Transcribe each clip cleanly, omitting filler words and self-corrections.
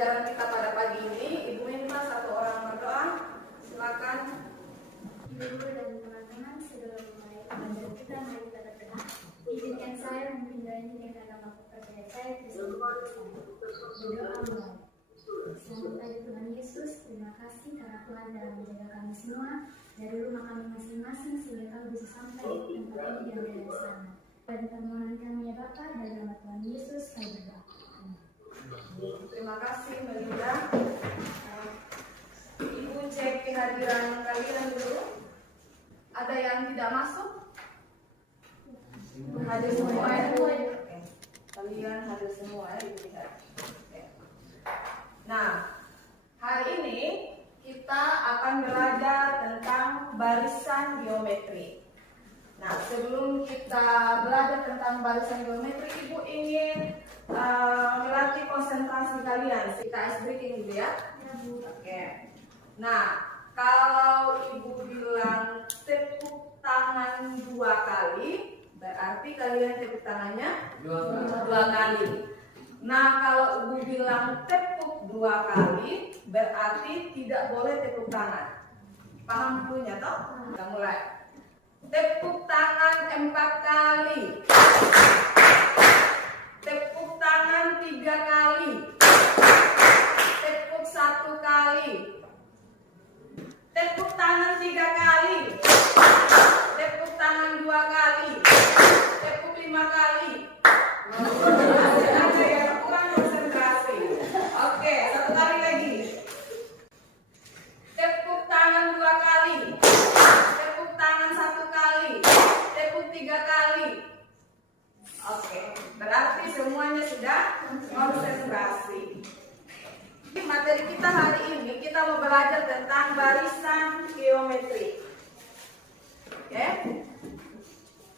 pembelajaran kita pada pagi ini. Ibu minta satu orang berdoa. Silakan. Ibu dan teman-teman, sebelum mulai pembelajaran kita, mari kita berdoa. Izinkan saya menghindari dengan nama percaya saya Kristus. Berdoa mulai. Selamat pagi Tuhan Yesus, terima kasih karena Tuhan dalam menjaga kami semua dari rumah kami masing-masing sehingga kami bisa sampai di tempat ini dengan dengan selamat. Dan permohonan kami ya Bapa, dalam nama Tuhan Yesus kami berdoa. Terima kasih Melinda. Ibu cek kehadiran kalian dulu. Ada yang tidak masuk? Hadir semua ya? Kalian hadir semua ya, Ibu lihat. Nah, hari ini kita akan belajar tentang barisan geometri. Nah, sebelum kita belajar tentang barisan geometri, Ibu ingin melatih konsentrasi kalian. Kita ice breaking dulu ya. Oke. Nah, kalau Ibu bilang tepuk tangan 2 kali, berarti kalian tepuk tangannya 2 kali. Nah, kalau Ibu bilang tepuk 2 kali, berarti tidak boleh tepuk tangan. Paham punya toh? Kita mulai. Tepuk tangan 4 kali. Tepuk tangan 3 kali. Tepuk 1 kali. Tepuk tangan 3 kali. Tepuk tangan 2 kali. Tepuk 5 kali. Ada yang kurang konsentrasi. Oke, 1 kali lagi. Tepuk tangan 2 kali. Tepuk tangan 1 kali. Tepuk 3 kali. Oke, berarti semuanya sudah konsentrasi. Materi kita hari ini kita mau belajar tentang barisan geometri. Oke.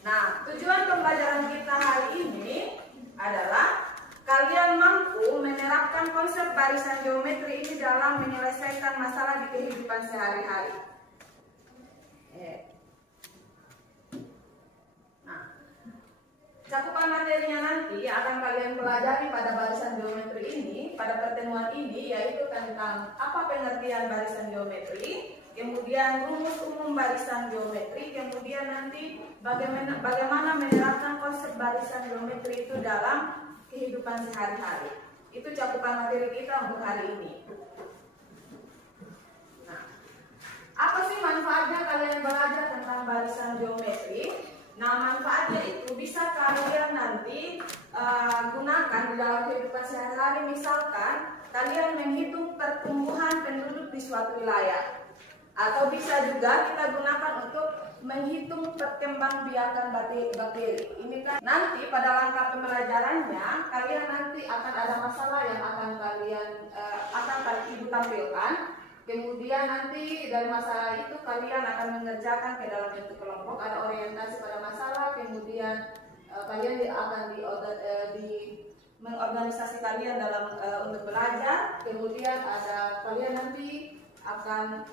Nah, tujuan pembelajaran kita hari ini adalah kalian mampu menerapkan konsep barisan geometri ini dalam menyelesaikan masalah di kehidupan sehari-hari. Nah, cakupan materinya nanti akan kalian pelajari pada barisan geometri ini, pada pertemuan ini, yaitu tentang apa pengertian barisan geometri, kemudian rumus umum barisan geometri, kemudian nanti bagaimana menerapkan konsep barisan geometri itu dalam kehidupan sehari-hari. Itu cakupan materi kita untuk hari ini. Nah, apa sih manfaatnya kalian belajar tentang barisan geometri? Nah, manfaatnya itu bisa kalian nanti gunakan di dalam kehidupan sehari-hari. Misalkan kalian menghitung pertumbuhan penduduk di suatu wilayah, atau bisa juga kita gunakan untuk menghitung perkembangbiakan bakteri. Ini kan nanti pada langkah pembelajarannya kalian nanti akan ada masalah yang akan Ibu tampilkan. Kemudian nanti dari masalah itu kalian akan mengerjakan ke dalam bentuk kelompok, ada orientasi pada masalah, kemudian kalian akan mengorganisasi kalian dalam untuk belajar, kemudian ada kalian nanti akan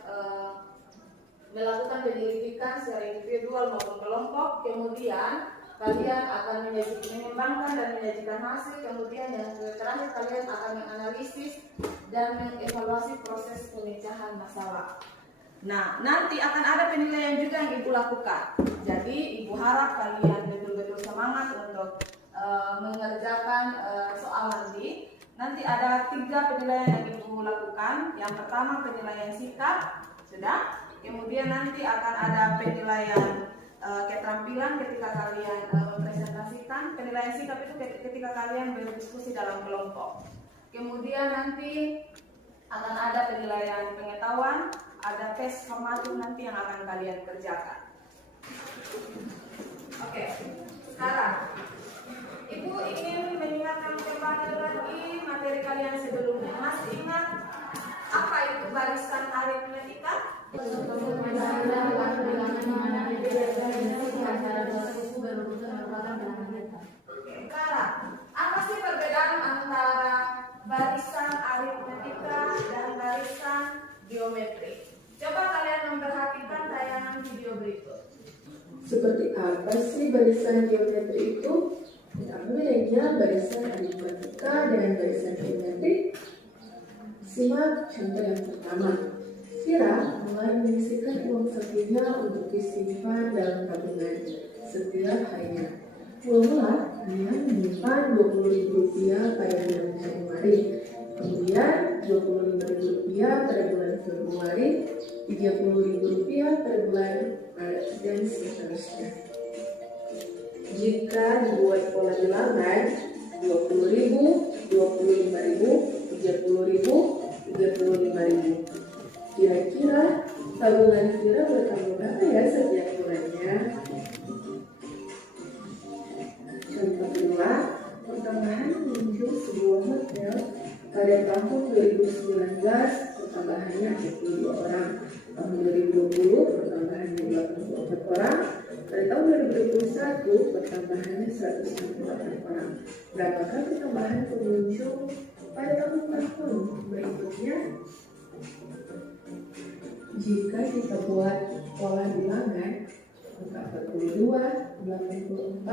melakukan penyelidikan secara individual maupun kelompok, kemudian kalian akan mengembangkan dan menyajikan hasil, kemudian yang terakhir kalian akan menganalisis dan mengevaluasi proses pemecahan masalah. Nah, nanti akan ada penilaian juga yang Ibu lakukan. Jadi Ibu harap kalian betul-betul semangat untuk mengerjakan soal nanti. Nanti ada 3 penilaian yang Ibu lakukan. Yang pertama penilaian sikap, sudah. Kemudian nanti akan ada penilaian keterampilan ketika kalian mempresentasikan. Penilaian sikap itu ketika kalian berdiskusi dalam kelompok. Kemudian nanti akan ada penilaian pengetahuan, ada tes formatif nanti yang akan kalian kerjakan. Oke, sekarang Ibu ingin mengingatkan kembali lagi materi kalian sebelumnya. Masih ingat apa itu barisan aritmetika? Sekarang, apa sih perbedaan antara barisan aritmetika dan barisan geometri? Coba kalian memperhatikan tayangan video berikut. Seperti apa sih barisan geometri itu? Apa bedanya barisan aritmetika dengan barisan geometri? Simak contoh yang pertama. Vira mulai menyisihkan uang sakunya untuk disimpan dalam tabungan setiap harinya. Mula dia menyimpan Rp20.000 pada bulan Januari, kemudian Rp25.000 pada bulan Februari, Rp30.000 pada bulan Maret, dan seterusnya. Jika dibuat pola bilangan 20.000, 25.000, 30.000, 35.000. Kira-kira tabungan Vira bertambah berapa ya setiap bulannya? Contoh kedua, pertambahan pengunjung sebuah hotel pada tahun 2019 pertambahannya 22 orang, tahun 2020 pertambahannya 84 orang, pada tahun 2021 pertambahannya 168 orang. Berapakah pertambahan pengunjung pada tahun berikutnya? Jika kita buat pola bilangan 42, 84,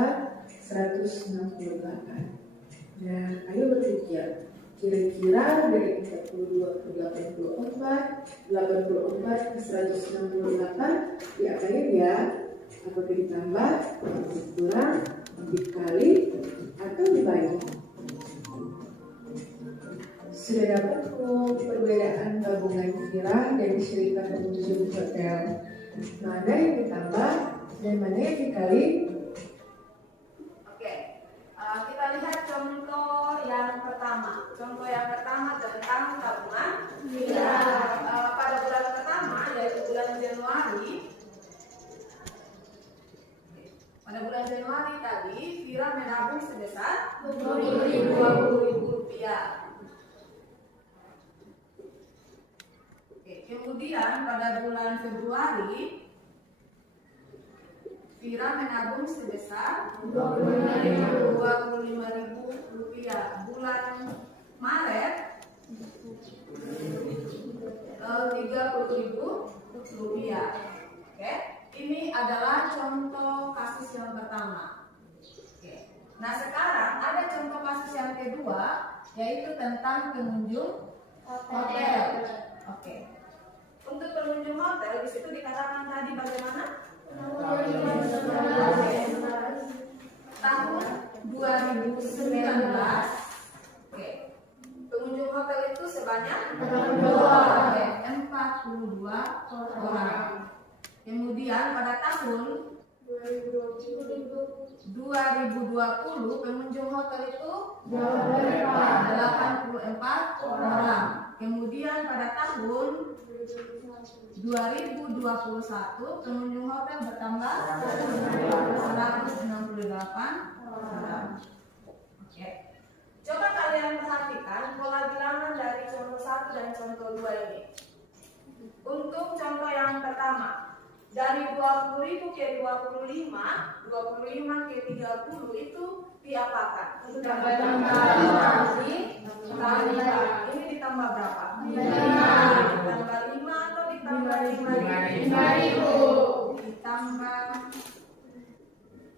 168. Nah, ayo berpikir, kira-kira dari 42 ke 84, 84 ke 168 diapain ya? Apakah ditambah, dikurang, dikali, atau dibagi? Sudah dapat perbedaan tabungan Vira dan cerita pengunjung hotel. Mana yang ditambah dan mana yang dikali? Oke, kita lihat contoh yang pertama. Contoh yang pertama tentang tabungan Vira. Pada bulan pertama, yaitu bulan Januari. Pada bulan Januari tadi, Vira menabung sebesar Rp20.000. Kemudian pada bulan Februari Vira menabung sebesar Rp25.000. Bulan Maret Rp30.000. Oke, ini adalah contoh kasus yang pertama. Oke. Nah, sekarang ada contoh kasus yang kedua, yaitu tentang pengunjung hotel. Oke. Untuk pengunjung hotel di situ dikatakan tadi bagaimana? Tahun 2019. Oke. Pengunjung hotel itu sebanyak 42 orang. Kemudian pada tahun 2020 pengunjung hotel itu 84 orang. Kemudian pada tahun 2021 pengunjung hotel bertambah 168 orang. Oke. Coba kalian perhatikan pola bilangan dari contoh 1 dan contoh 2 ini. Untuk contoh yang pertama, dari 20.000 ke 25, 25 ke 30 itu diapakan? Ditambah. Ini ditambah berapa? 5. Ditambah 5 atau ditambah 5.000? Ditambah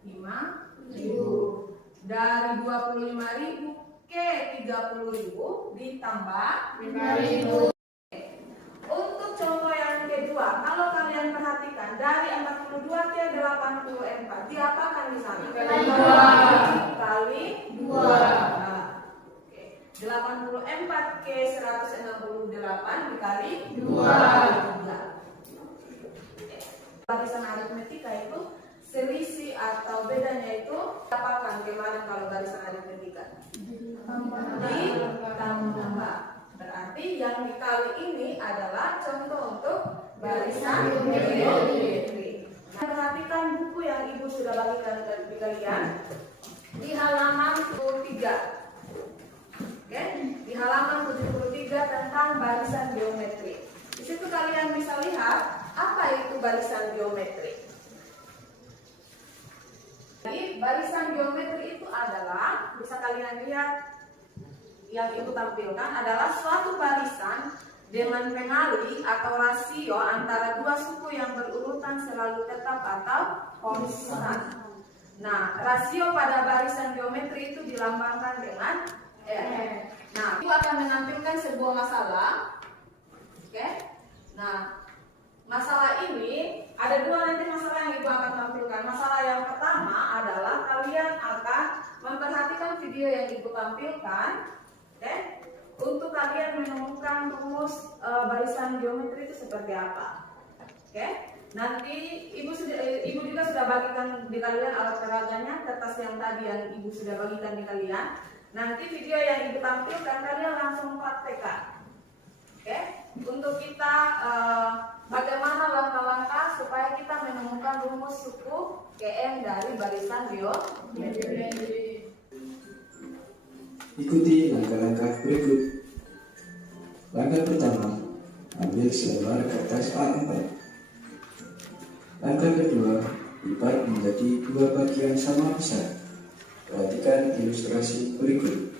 5.000. Dari 25.000 ke 30.000 ditambah 5.000. Untuk contoh yang kedua, kalau kalian perhatikan dari 42 ke 84 diapakan di sana? Kali 2. 84 ke 168 dikali 2. Barisan aritmetika itu selisih atau bedanya itu apakan kemarin kalau barisan aritmetika? Ditambah. Berarti yang dikali ini adalah contoh untuk barisan geometri. Perhatikan buku yang ibu sudah bagikan ke kalian di halaman 73. Oke, di halaman 73 tentang barisan geometri. Di situ kalian bisa lihat apa itu barisan geometri. Jadi barisan geometri itu adalah, bisa kalian lihat yang ibu tampilkan adalah suatu barisan dengan pengali atau rasio antara dua suku yang berurutan selalu tetap atau konstan. Nah, rasio pada barisan geometri itu dilambangkan dengan Ya. Nah, ibu akan menampilkan sebuah masalah. Oke. Nah, masalah ini ada dua nanti masalah yang ibu akan tampilkan. Masalah yang pertama adalah kalian akan memperhatikan video yang ibu tampilkan, oke? Untuk kalian menemukan rumus barisan geometri itu seperti apa, oke? Nanti ibu juga sudah bagikan di kalian alat peraganya, kertas yang tadi yang ibu sudah bagikan di kalian. Nanti video yang ibu tampilkan kalian langsung praktekkan, oke? Untuk kita bagaimana langkah-langkah supaya kita menemukan rumus suku GM dari barisan geometri. Ikuti langkah-langkah berikut. Langkah pertama, ambil selembar kertas A4. Langkah kedua, lipat menjadi dua bagian sama besar. Perhatikan ilustrasi berikut.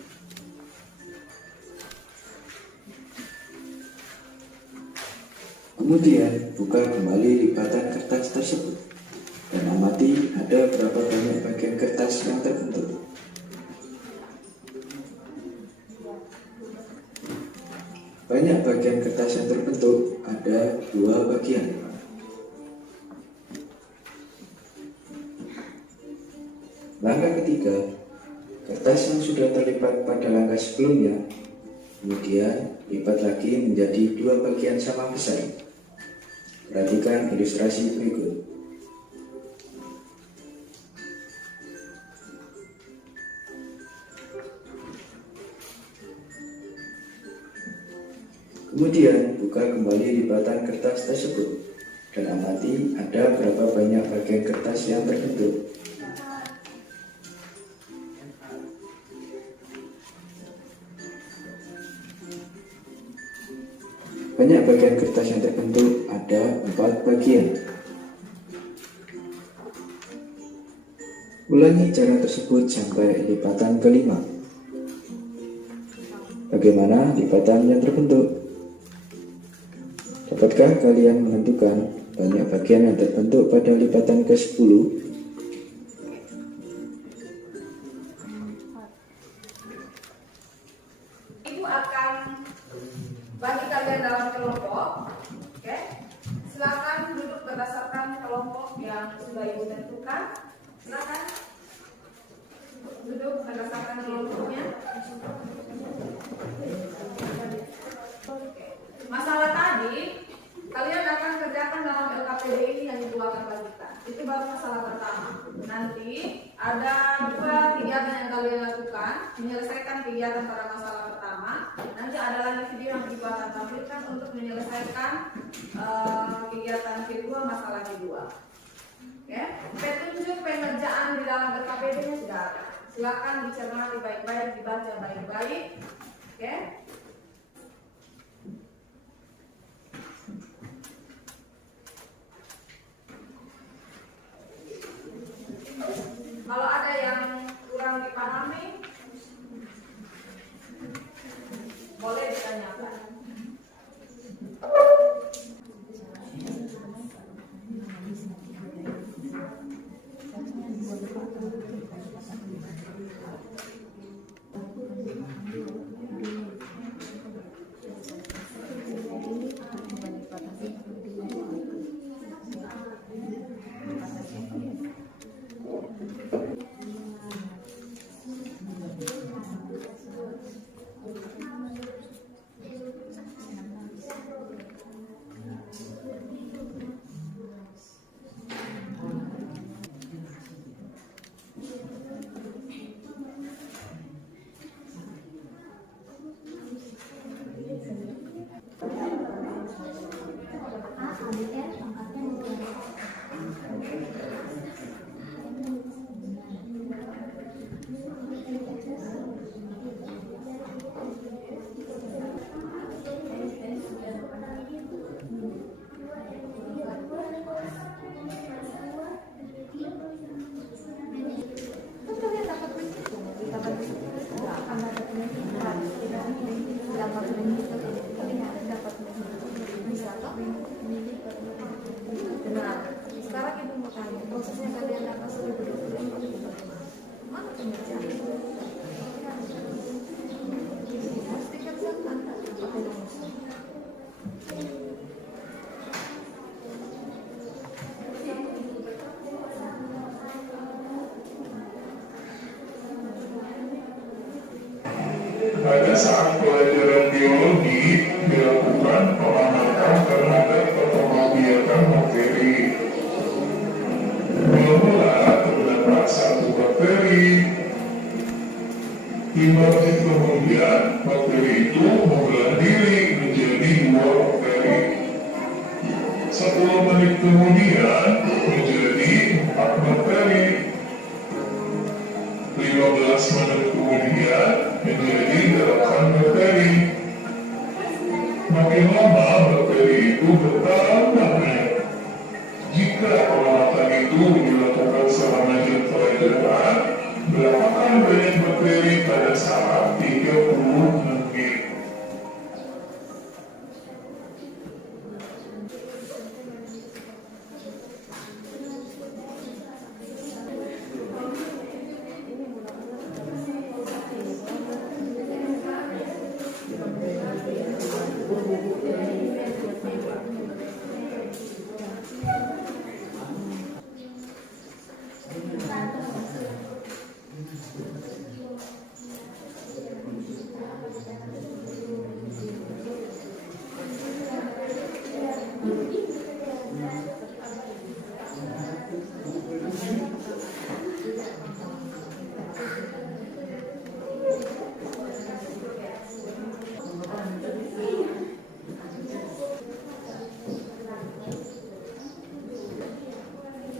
Kemudian, buka kembali lipatan kertas tersebut dan amati ada berapa banyak bagian kertas yang terbentuk. Banyak bagian kertas yang terbentuk, ada 2 bagian. Langkah ketiga, kertas yang sudah terlipat pada langkah sebelumnya, kemudian lipat lagi menjadi 2 bagian sama besar. Perhatikan ilustrasi berikut. Kemudian buka kembali lipatan kertas tersebut dan amati ada berapa banyak bagian kertas yang terbentuk. Banyak bagian kertas yang terbentuk, ada 4 bagian. Ulangi cara tersebut sampai lipatan kelima. Bagaimana lipatan yang terbentuk? Dapatkah kalian menentukan banyak bagian yang terbentuk pada lipatan ke-10? Ibu akan bagi kalian dalam kelompok, oke? Silakan duduk berdasarkan kelompok yang sudah ibu tentukan. Silakan duduk berdasarkan kelompoknya. Masalah tadi kalian akan kerjakan dalam LKPD ini yang ibu akan bagikan. Itu baru masalah pertama. Nanti ada 2 kegiatan yang kalian lakukan, menyelesaikan kegiatan pada masalah pertama. Nanti ada lagi video yang ibu akan tampilkan untuk menyelesaikan kegiatan kedua, masalah kedua. Oke, petunjuk pengerjaan di dalam LKPD-nya sudah ada. Silakan dicermati baik-baik, dibaca baik-baik. Oke. Kalau ada yang kurang dipahami, boleh ditanyakan. Benar. Sekarang ibu mau tanya, prosesnya kalian apa sudah berdua? Mana pengerjaan? Pada saat pelajaran biologi dilakukan pengamatan terhadap perkembangbiakan bakteri. Mula terdapat satu bakteri. 5 menit kemudian bakteri itu membelah diri menjadi 2 bakteri. 10 menit kemudian menjadi 4 bakteri. 15 menit kemudian menjadi 8 bakteri. Makin lama bakteri itu bertambah banyak. Jika pengamatan itu dilakukan selama jam pelajaran, berapakah banyak bakteri pada saat 30 menit?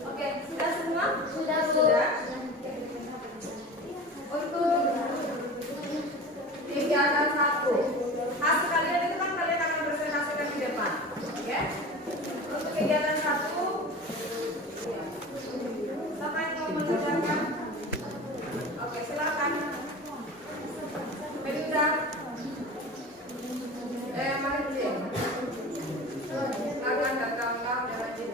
Oke, sudah semua? Sudah, Bu. Sudah. Untuk kegiatan 1, hasil kalian itu kan kalian akan presentasikan di depan, oke? Untuk kegiatan 1, siapa yang mau menunjukkan? Oke, silakan. Belinda. Mari Jin. Silakan datang dari Jin.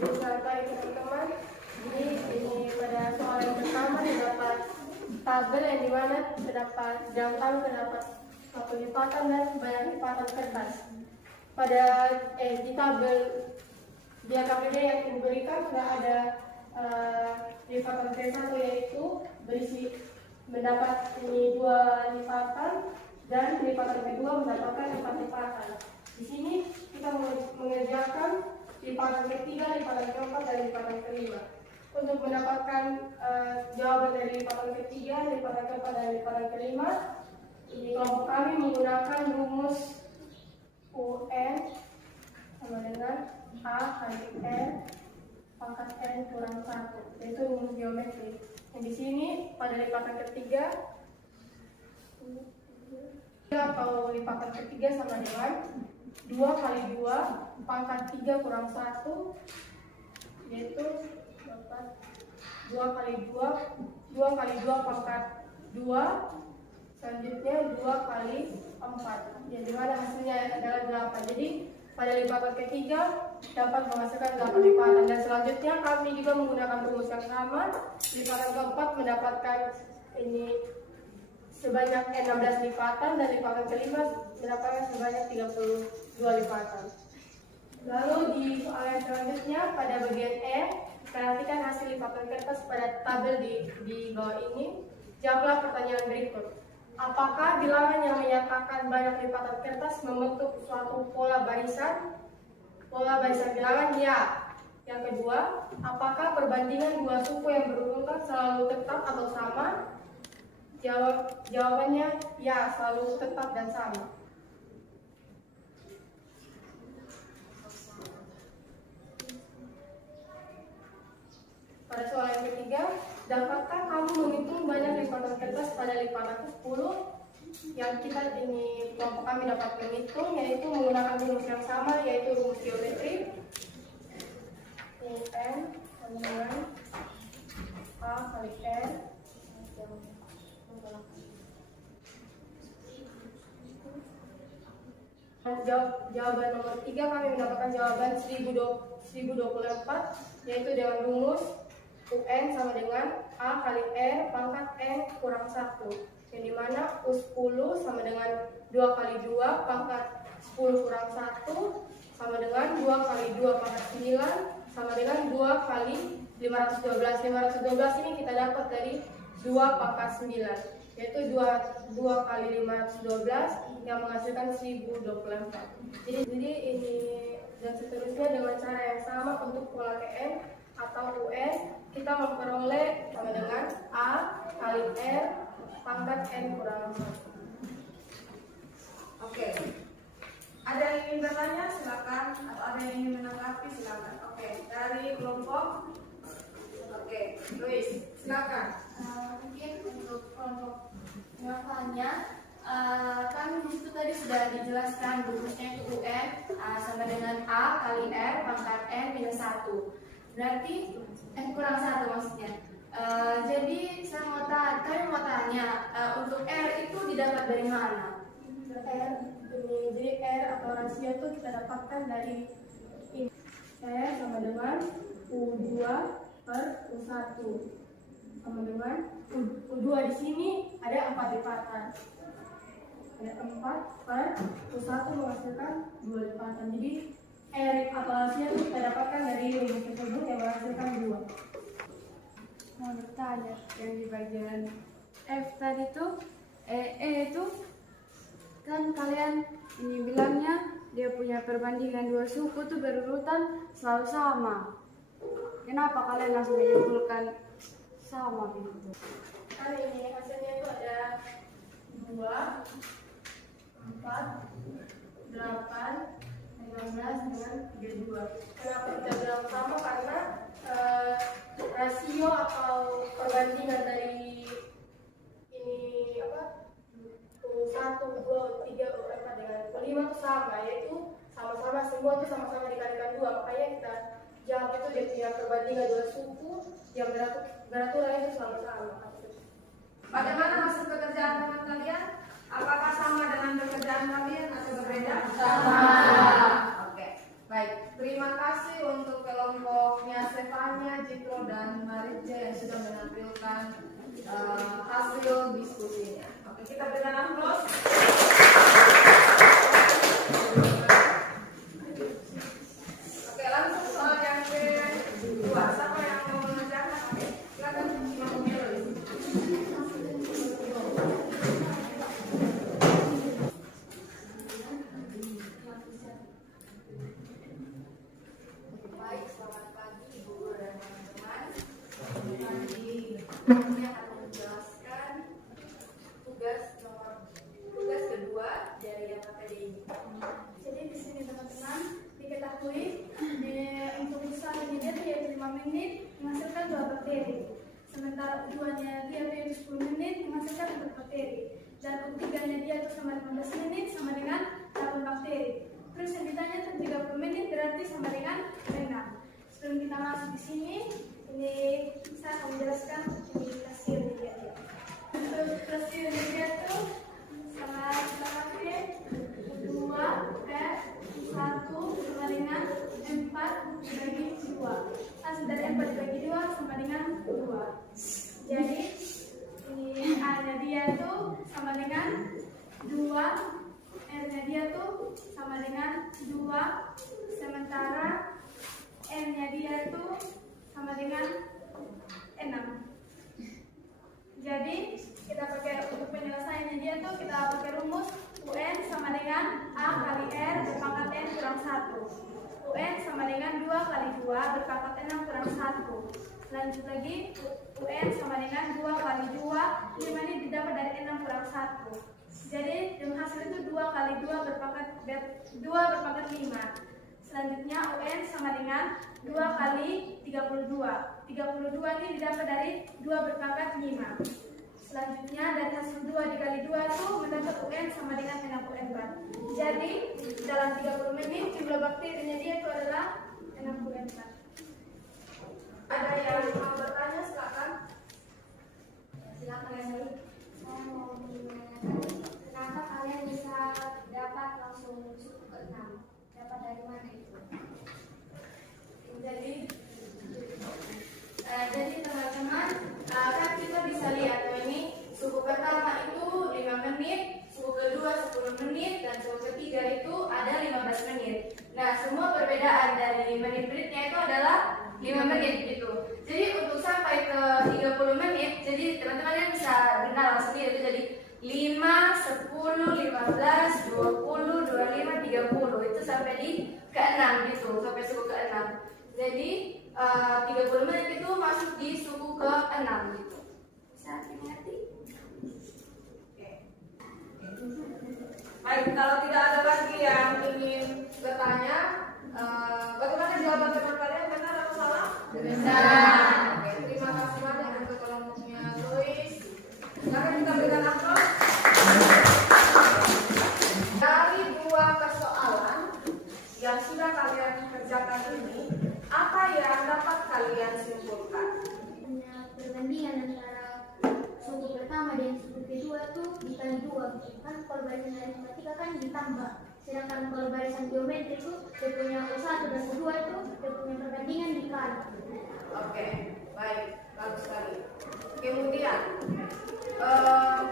Selamat pagi teman-teman. Jadi ini pada soal yang pertama terdapat tabel yang dimana terdapat dalam tabel terdapat satu lipatan dan banyak lipatan kertas. Pada di tabel di KPD yang diberikan sudah ada lipatan T1 yaitu berisi mendapat ini 2 lipatan dan lipatan kedua mendapatkan 4 lipatan. Di sini kita mengerjakan lipatan ketiga, lipatan keempat, dan lipatan kelima. Untuk mendapatkan jawaban dari lipatan ketiga, lipatan keempat, dan lipatan kelima, di kelompok kami menggunakan rumus UN sama dengan A kali N pangkat N kurang 1, yaitu rumus geometri. Yang di sini pada lipatan ketiga atau lipatan ketiga sama dengan 2 kali 2 pangkat 3 kurang 1, yaitu dapat 2 kali 2 kali 2 pangkat 2, selanjutnya 2 kali 4, yang dimana hasilnya adalah 8. Jadi pada lipatan ketiga dapat menghasilkan 8 lipatan, dan selanjutnya kami juga menggunakan rumus yang sama. Lipatan keempat mendapatkan ini sebanyak 16 lipatan, dan lipatan kelima mendapatkan sebanyak 32 lipatan. Lalu di soal yang selanjutnya pada bagian E, perhatikan hasil lipatan kertas pada tabel di bawah ini. Jawablah pertanyaan berikut. Apakah bilangan yang menyatakan banyak lipatan kertas membentuk suatu pola barisan? Pola barisan bilangan ya. Yang kedua, apakah perbandingan dua suku yang berurutan selalu tetap atau sama? Jawabannya ya, selalu tetap dan sama. Pada soal yang ketiga, dapatkah kamu menghitung banyak lipatan kertas pada lipatan ke-10? Yang kita ini kelompok kami dapat menghitung yaitu menggunakan rumus yang sama, yaitu rumus geometri. N sama dengan A kali N. Jawaban nomor 3 kami mendapatkan jawaban 1024, yaitu dengan rumus UN sama dengan A kali R pangkat N kurang 1, yang dimana U10 sama dengan 2 kali 2 pangkat 10 kurang 1 sama dengan 2 kali 2 pangkat 9 sama dengan 2 kali 512. 512 ini kita dapat dari 2 pangkat 9, yaitu 2 kali 512 yang menghasilkan 1024. Jadi ini dan seterusnya dengan cara yang sama untuk pola TN atau UN kita memperoleh sama dengan A kali R pangkat N kurang 1. Oke. Ada yang ingin bertanya silakan, atau ada yang ingin menanggapi silakan. Oke, dari kelompok. Oke, Luis, silakan. Mungkin untuk kelompok pengafalannya, kan di situ tadi sudah dijelaskan rumusnya itu UN sama dengan A kali R pangkat N minus 1. Berarti N kurang 1 maksudnya. Jadi kami mau tanya, untuk R itu didapat dari mana? Jadi R atau rasio itu kita dapatkan dari ini. R sama dengan U2 per U1 sama dengan U2 di sini ada 4 lipatan. Ada 4 per U1 menghasilkan 2 lipatan. Jadi R atau rasio itu kita dapatkan dari rumus tersebut yang menghasilkan 2. Mau bertanya yang di bagian F tadi tuh E itu kan kalian ini bilangnya dia punya perbandingan dua suku tuh berurutan selalu sama. Kenapa kalian langsung menyimpulkan sama begitu? Kan ini hasilnya itu ada 2, 4, 8, 15 dengan 32. Kenapa kita bilang sama? Karena rasio atau perbandingan dari ini apa? U1, U2, U3, U4 dengan U5 itu sama, yaitu sama-sama semua itu sama-sama dikalikan 2. Makanya kita jawab itu dia punya perbandingan dua suku yang beraturan itu selalu sama. Bagaimana hasil pekerjaan teman kalian? Apakah sama dengan pekerjaan kalian atau berbeda? Sama. Oke, baik. Terima kasih untuk kelompoknya Stefania, Citro, dan Maritja yang sudah menampilkan hasil diskusinya. Oke, kita berikan aplaus. Oke, langsung soal yang kedua. Siapa yang mau mengerjakan? Oke, silakan Imam Umil. Baik, selamat pagi Ibu Guru dan teman-teman. Kami akan menjelaskan tugas kedua dari yang KPD ini. Jadi di sini teman-teman diketahui untuk usaha ini dia yaitu 5 menit menghasilkan 2 bakteri. Sementara U2-nya dia yaitu 10 menit menghasilkan 4 bakteri. Dan U3-nya dia itu sama 15 menit sama dengan 8 bakteri. Terus yang ditanya itu 30 menit berarti sama dengan 6. Sebelum kita masuk di sini, ini saya akan menjelaskan ini hasilnya dia. Untuk hasilnya dia itu sama kita pakai 2 per 1 sama dengan 4 dibagi 2. Hasil dari 4 dibagi 2 sama dengan 2. Jadi ini A-nya dia itu sama dengan 2, R-nya dia tuh sama dengan 2, sementara N-nya dia itu sama dengan 6. Jadi kita pakai untuk penyelesaiannya dia tuh kita pakai rumus UN sama dengan A kali R berpangkat N kurang 1. UN sama dengan 2 kali 2 berpangkat N kurang 1. Lanjut lagi, UN sama dengan 2 kali 2, 5 ini didapat dari N kurang 1. Jadi dengan hasil itu 2 kali 2 berpangkat 5. Selanjutnya UN sama dengan 2 kali 32. 32 ini didapat dari 2 berpangkat 5. Selanjutnya dari hasil 2 dikali 2 itu mendapat UN sama dengan 64. Jadi dalam 30 menit jumlah bakterinya dia itu adalah 64. Ada yang mau bertanya silakan. Silakan ya, saya mau menanyakan kenapa kalian bisa dapat langsung menit, suku kedua 10 menit, dan suku ketiga itu ada 15 menit. Nah, semua perbedaan dari menit-menitnya itu adalah 5 menit gitu. Jadi untuk sampai ke 30 menit, jadi teman-teman bisa benar sendiri itu jadi 5, 10, 15, 20, 25, 30 itu sampai di ke-6 gitu, sampai suku ke-6. Jadi 30 menit itu masuk di suku ke-6 gitu. Bisa dimengerti? Oke. Baik, kalau tidak ada lagi yang ingin bertanya, bagaimana jawaban teman kalian? Benar atau salah? Benar. Oke, terima kasih banyak untuk kelompoknya Louis. Sekarang kita berikan amplop. Dari 2 persoalan yang sudah kalian kerjakan ini, apa yang dapat kalian simpulkan? Punya perbandingan antara suku pertama dan suku kedua tuh dikali 2. Kan kalau barisan aritmatika kan ditambah. Sedangkan kalau barisan geometri itu dia punya U1 dan U2 itu dia punya perbandingan dikali. Oke, baik, bagus sekali. Kemudian,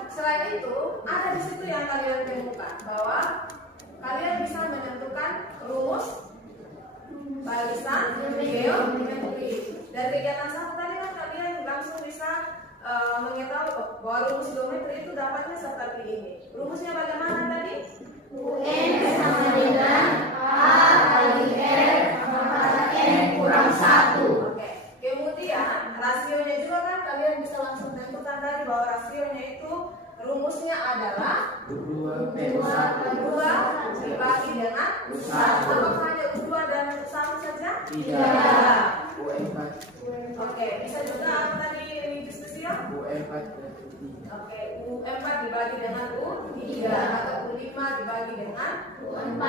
selain itu, ada di situ yang kalian temukan bahwa kalian bisa menentukan rumus barisan geometri. Dari kegiatan satu tadi kan kalian langsung bisa mengetahui bahwa rumus geometri itu dapatnya seperti ini. Rumusnya bagaimana tadi? UN sama dengan A kali R pangkat N kurang 1. Oke. Kemudian rasionya juga kan kalian bisa langsung tentukan tadi bahwa rasionya itu rumusnya adalah 2 dibagi dengan 1. Apakah hanya U2 dan U1 saja? Tidak. Oke, bisa juga apa tadi ini diskusinya? Oke, U4 dibagi dengan U3 atau U5 dibagi dengan U4.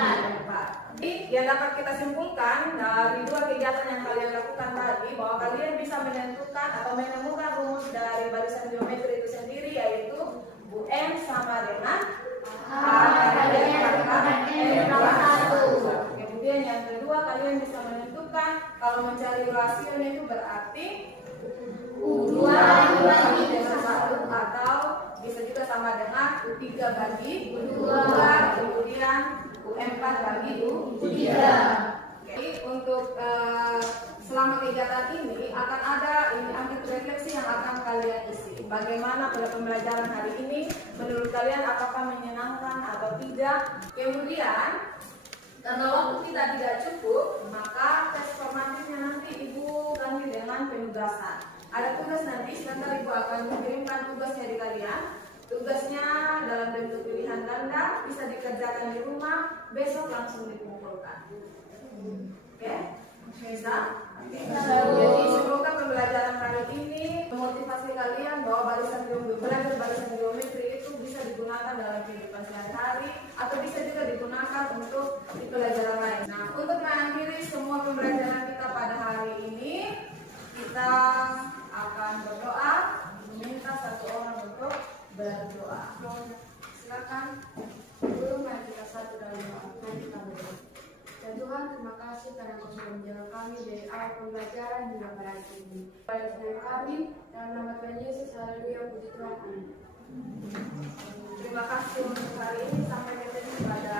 Jadi yang dapat kita simpulkan dari 2 kegiatan yang kalian lakukan tadi bahwa kalian bisa menentukan atau menemukan rumus dari barisan geometri itu sendiri, yaitu UN sama dengan A kali pangkat N kurang 1. Kemudian yang kedua kalian bisa menentukan kalau mencari rasionya itu berarti U2 dibagi dengan 1 atau bisa juga sama dengan U3 bagi U2, kemudian U4 bagi U3. Jadi untuk selama kegiatan ini akan ada angket refleksi yang akan kalian isi. Bagaimana pada pembelajaran hari ini menurut kalian, apakah menyenangkan atau tidak? Kemudian karena waktu kita tidak cukup, maka tes formatifnya nanti Ibu ganti dengan penugasan. Ada tugas nanti, sebentar Ibu akan mengirimkan tugasnya di kalian. Tugasnya dalam bentuk pilihan ganda, bisa dikerjakan di rumah, besok langsung dikumpulkan. Oke? Bisa? Jadi semoga pembelajaran kali ini memotivasi kalian bahwa belajar barisan geometri itu bisa digunakan dalam kehidupan sehari-hari atau bisa juga digunakan untuk di pelajaran lain. Nah, untuk mengakhiri semua pembelajaran kita pada hari ini, kita akan berdoa, meminta satu orang untuk berdoa. Silakan guru, mari kita satu dalam doa. Mari kita berdoa. Dan Tuhan, terima kasih karena Kau sudah menjaga kami dari awal pembelajaran hingga pada hari ini. Baik dengan kami, dalam nama Tuhan Yesus, haleluya, puji Tuhan, amin. Terima kasih untuk hari ini, sampai ketemu pada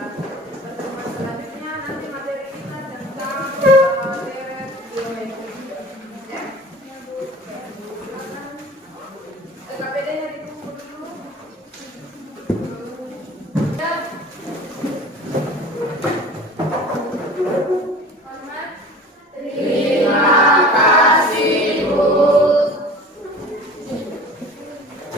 pertemuan selanjutnya. Nanti materi kita tentang materi geometri. Ya? KPD-nya ditunggu dulu.